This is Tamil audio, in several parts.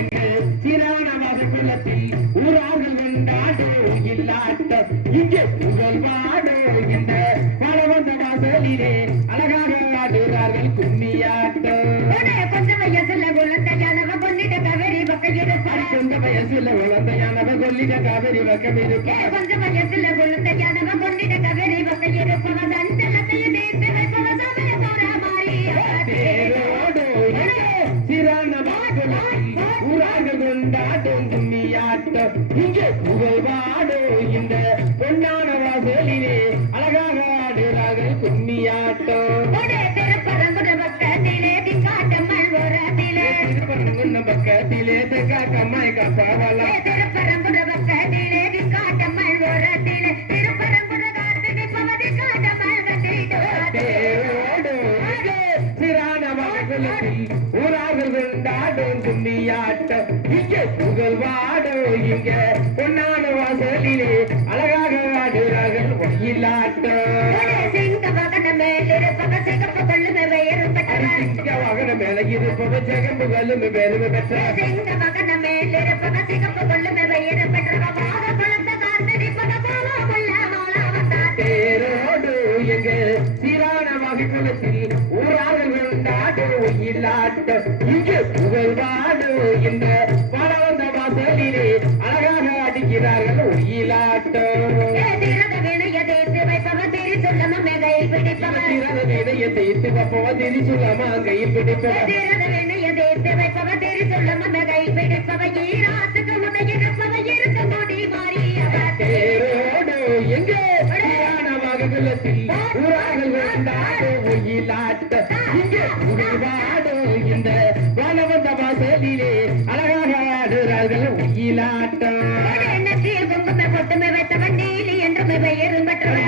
எங்கள் சீரானமாக குலத்தில் ஊரார்கள் கொண்டாடோ இல்லாட்டம் இங்கே புகழ் வாடோ இந்த பலவந்த வாசலிலே அழகாக ஆடுகிறார்கள் கும்மியாட்டம். கொஞ்சம் வயசுல குழந்தையானவ கொல்லிட கவரி பக்கம் இருப்பார். கொஞ்சம் வயசுல குழந்தையானவ கொல்லிட கவரி பக்கம் இருப்பார். கொஞ்சம் வயசுல குழந்தையானவ கொல்லிட கவரி பக்கம் இருப்பவ தண்டலத்தையும் தீர்த்து வைப்பவ சமய போற மாறி தேரோடு ஊராக கொண்டாட்டும் கும்மியாட்டம் இங்கே புகழ் வாடோ இந்த பொன்னான வாசலிலே அழகாக ஆடுகிறார்கள் கும்மியாட்டம். பக்கத்திலே திக்காட்டம்மல் ஓரத்திலே பக்கத்திலே தெக்காக்கம்மாய் காப்பாவலா திருப்பரங்குட பக்கத்திலே திக்காட்டம்மல் ஓரத்திலே திருப்பரங்குட காத்தினை பவதி காட்டம்மல் தேரோடு சிறான வாசலில் ஊரார்கள் கொண்டாடும் கும்மியாட்டம் இங்கே புகழ் வாடோ இங்க பொன்னான வாசலிலே அழகாக ஆடுகிறார்கள் ஒயிலாட்டம். சிங்க வகன மேலிருப்பவ சிகப்பு கொள்ளுமே வேறுபட்டவன். சிங்க வகன மேல இருப்பவ ஜெகம்புகளும் பெருமை பெற்ற சிங்க வகன மேலிருப்பவ சிகப்பு கொள்ளுமே வேறுபட்டவ வாக குளத்த காத்திருப்பவ போல கொள்ள மாலாவதா தேரோடு எங்க சீரான வகுப்புலத்தில் ஊரார்கள் கொண்டாடோ ஒயிலாட்டம் இங்கே புகழ் வாடோ இந்த பலவந்த வாசலிலே அழகாக அடிக்கிறார்கள் ஒயிலாட்டம். தேரோடு எங்கே குலத்தில் ஊரார்கள் கொண்டாடோ ஒயிலாட்டம் இங்கே புகழ் வாடோ இந்த பலவந்த வாசலிலே அழகாக ஆடுகிறார்கள் ஒயிலாட்டம். பொட்டுமை வைத்தவன் நீலி என்று பெயரும் பெற்றவன்.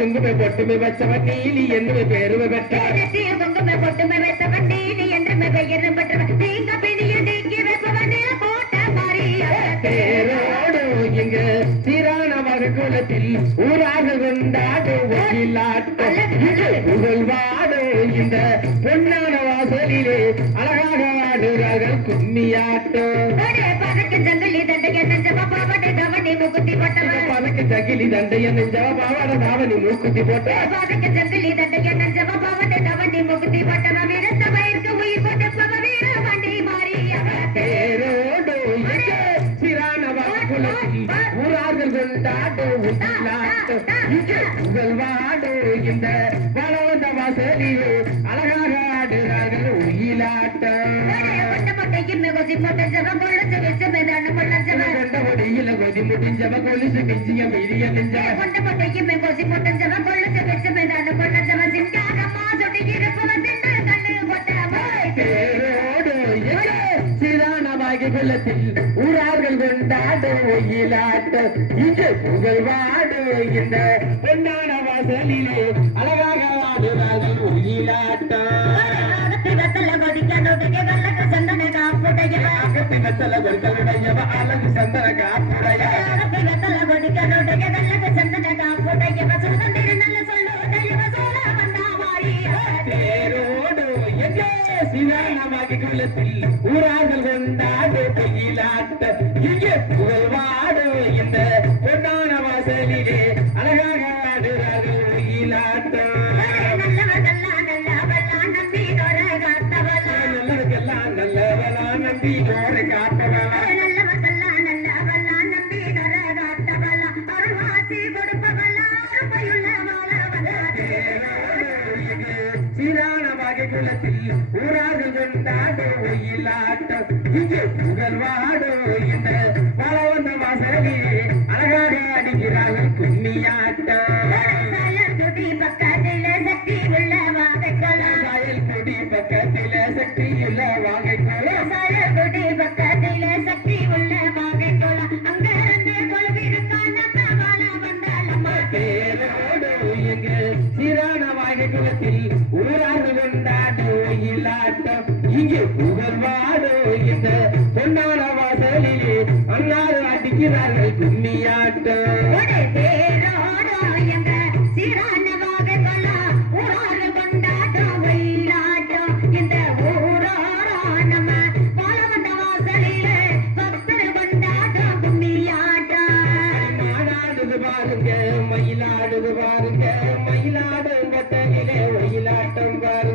குங்குமை பொட்டுமை வச்சவன் நீலி என்று பெருமை பெற்றவன். குங்குமை பொட்டுமை வைத்தவன் நீலி என்று பெயரும் பெற்றவன். நீங்க பிணிய நீக்கி வைப்பவன் போட்ட மாறிய தேரோடு எங்க சீரான குலத்தில் ஊராக கொண்டாடோ ஒயிலாட்டம் புகழ் வாடோ இந்த பொன்னான வாசலிலே அழகாக ஆடுகிறார்கள் கும்மியாட்டம். பதக்கு ஜங்கிலி தண்டைய நெஞ்சவ பாவடை தவணி மூக்குத்தி போட்டவன். பதக்கு ஜங்கிலி தண்டைய நெஞ்சவ பாவட தாவணி மூக்குத்தி போட்ட பதக்கு ஜங்கிலி தண்டைய நெஞ்சவ பாவடை தவணி மூக்குத்தி போட்டவ விரத்த வயிற்கு உயிர் கொடுப்பவ வீர வண்டி மாறிய தேரோடு சிறான குலத்தில் ஊரார்கள் கொண்டாடோ ஒயிலாட்டம் இங்கே புகழ் வாடோ இந்த பலவந்த வாசலிலே அழகாக ஆடுகிறார்கள் ஒயிலாட்டம். கொதி முடிஞ்சவ கொழுச்சு வச்சு மேதான கொள்ளஞ்சவ கொண்ட ஒடியில கொதி முடிஞ்சவ கொலுசு மிஞ்சிய மீறிய நெஞ்சவ கொண்ட கொட்டைக்குமே கொதி முடிஞ்சவ கொழுச்சு வச்சு மேதான கொள்ளஞ்சவ சிங்காரம்மா சொடி இருப்பவ திண்டு கண்ணு கொட்டவ தேரோடு சிறான குலத்தில் ஊரார்கள் கொண்டாடோ ஒயிலாட்டம் இங்கே புகழ் வாடோ இந்த பொன்னான வாசலிலே அழகாக ஆடுகிறார்கள் ஒயிலாட்டம். சந்தன காப்புடைய அழகு சந்தன காப்புடைய சந்தன காப்புடைய சுதந்திர நல்ல சொல்லுடைய சோழ வந்தாமாரிய தேரோடு எங்கே சிவானமாக குலத்தில் ஊரார்கள் கொண்டாடோ ஒயிலாட்டம் இங்கே புகழ் வாடோ இந்த பொன்னான வாசலிலே அழகாக ஆடுகிறார்கள் ஒயிலாட்டம். குலத்தில் ஊரார்கள் கொண்டாடோ ஒயிலாட்டம் இங்கே புகழ் வாடோ இந்த பலவந்த வாசலிலே அழகாக அடிக்கிறார்கள் கும்மியாட்டம். பக்கத்திலே சக்தி உள்ள வாகைக்கொள்ளலாம். சாயல் கொடி பக்கத்திலே சக்தி உள்ள வாகைக்கொள்ளலாம். சாயல் கொடி பக்கத்திலே சக்தி உள்ள வாகைக்கொள்ளலாம். அங்கிருந்து கொள்விருக்கான வாழ வந்தாலம்மா தேரோடு எங்கள் சீரான வாகைக்குலத்தில் ஊரார்கள் கொண்டாடோ ஒயிலாட்டம் இங்கே புகழ் வாடோ இந்த பொன்னான வாசலிலே அன்னாறு அடிக்கிறார்கள் கும்மியாட்டம். இந்த ஊரார நம்ம பாலவந்த வாசலிலே பாருங்க மயிலாடுது பாருங்க மயிலாடும் பட்டனிலே ஒயிலாட்டம் பாருங்க